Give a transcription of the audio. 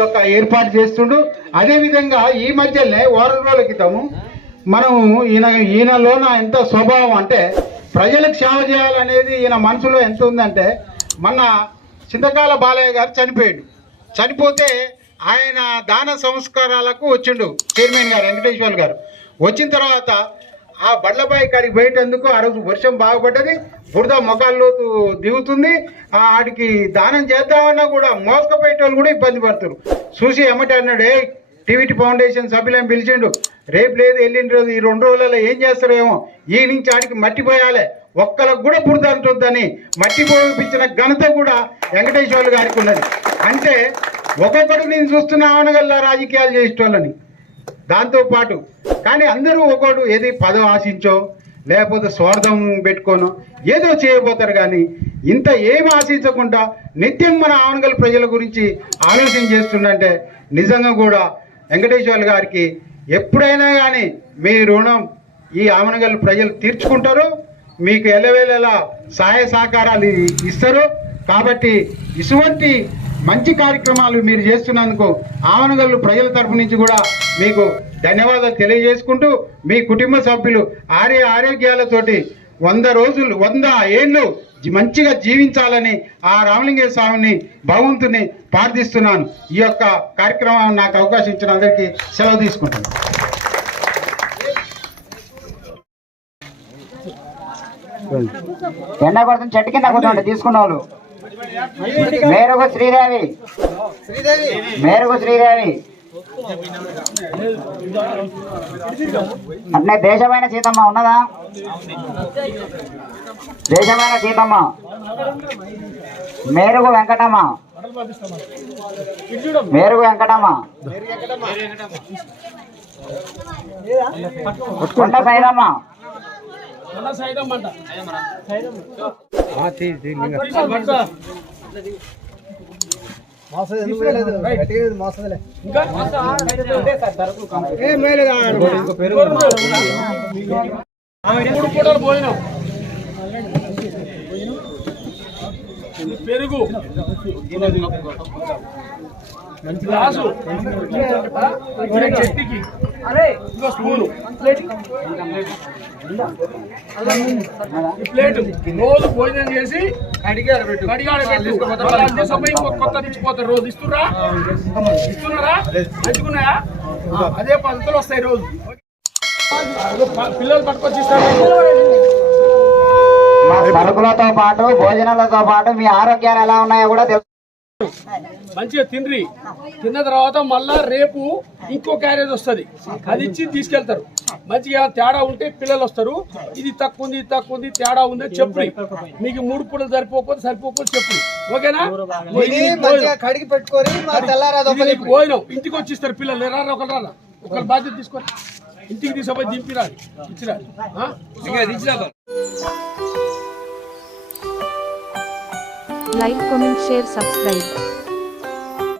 యొక్క ఏర్పాటు చేస్తుండు. అదేవిధంగా ఈ మధ్యనే వారం రోజుల క్రితము మనము ఈయనలోన ఎంత స్వభావం అంటే ప్రజలకు సేవ చేయాలనేది ఈయన మనసులో ఎంత ఉందంటే, మన చింతకాల బాలయ్య గారు చనిపోతే ఆయన దాన సంస్కారాలకు వచ్చిండు చైర్మన్ గారు వెంకటేశ్వర్ గారు. వచ్చిన తర్వాత ఆ బడ్లబాయి కాడికి పోయేటందుకు ఆ రోజు వర్షం బాగుపడ్డది, బురద మొఖాల్లో దిగుతుంది. ఆడికి దానం చేద్దామన్నా కూడా మోసకపోయేటోళ్ళు కూడా ఇబ్బంది పడుతున్నారు. చూసి ఎమ్మటి అన్నాడు, టీవీటీ ఫౌండేషన్ సభ్యులను పిలిచిండు, రేపు లేదు ఎల్లుండి రోజు ఈ 2 రోజులలో ఏం చేస్తారేమో, ఈ నుంచి ఆడికి మట్టి పోయాలి, ఒక్కరికి కూడా బురద అంటుందని మట్టి పోయించిన ఘనత కూడా వెంకటేశ్వర్లు గారికి ఉన్నది. అంటే ఒక్కొక్కడు నేను చూస్తున్న ఆవనగల్లా రాజకీయాలు చేసేటోళ్ళని దాంతోపాటు. కానీ అందరూ ఒకడు ఏది పదవి ఆశించో లేకపోతే స్వార్థం పెట్టుకోనో ఏదో చేయబోతారు. కానీ ఇంత ఏమి ఆశించకుండా నిత్యం మన ఆవనగల్ ప్రజల గురించి ఆలోచన చేస్తుందంటే నిజంగా కూడా వెంకటేశ్వర్లు గారికి ఎప్పుడైనా కానీ మీ రుణం ఈ ఆవనగల్ ప్రజలు తీర్చుకుంటారు, మీకు ఎల్లవేళలా సహాయ సహకారాలు ఇస్తారు. కాబట్టి ఇటువంటి మంచి కార్యక్రమాలు మీరు చేస్తున్నందుకు ఆవనగల్ ప్రజల తరపు నుంచి కూడా మీకు ధన్యవాదాలు తెలియజేసుకుంటూ, మీ కుటుంబ సభ్యులు ఆరోగ్యాలతోటి 100 రోజులు 100 ఏళ్ళు మంచిగా జీవించాలని ఆ రామలింగేశ్వర స్వామిని భగవంతుని ప్రార్థిస్తున్నాను. ఈ యొక్క కార్యక్రమం నాకు అవకాశం ఇచ్చిన అందరికీ సెలవు తీసుకుంటున్నాను. ఎండ కొడుతుంది, చెట్టు కింద కూర్చోండి తీసుకున్న వాళ్ళు. మేరకు శ్రీదేవి అంటే దేశమైన సీతమ్మ ఉన్నదా? దేశమైన సీతమ్మ, మేరుగు వెంకటమ్మ, కొండ సైదమ్మ, పెరుగు గ్లాసు చెట్టుకి స్పూను ప్లేటు రోజు భోజనం చేసి కడిగాడ పెట్టి కొత్త తెచ్చిపోతారు. రోజు ఇస్తున్నారా తెచ్చుకున్నాయా? అదే పద్ధతులు వస్తాయి. రోజు పిల్లలు పట్టుకొచ్చి ఇస్తారు. సరుకులతో పాటు భోజనాలతో పాటు మీ ఆరోగ్యాలు ఎలా ఉన్నాయో కూడా తెలుసు. మంచిగా తిన్న తర్వాత మళ్ళా రేపు ఇంకో క్యారేజ్ వస్తుంది, అది ఇచ్చి తీసుకెళ్తారు. మంచిగా తేడా ఉంటే పిల్లలు వస్తారు. ఇది తక్కువ ఉంది తేడా ఉంది చెప్పు, మీకు 3 పూటలు సరిపోకపోతే చెప్పు. ఓకేనా? కడిగి పెట్టుకొని పోయినాం ఇంటికి వచ్చి ఇస్తారు పిల్లలు. ఒకరి బాధ్యత తీసుకొని ఇంటికి తీసుకుపోయి దింపిరాలి, ఇచ్చిరాలి. Like, comment, share, subscribe.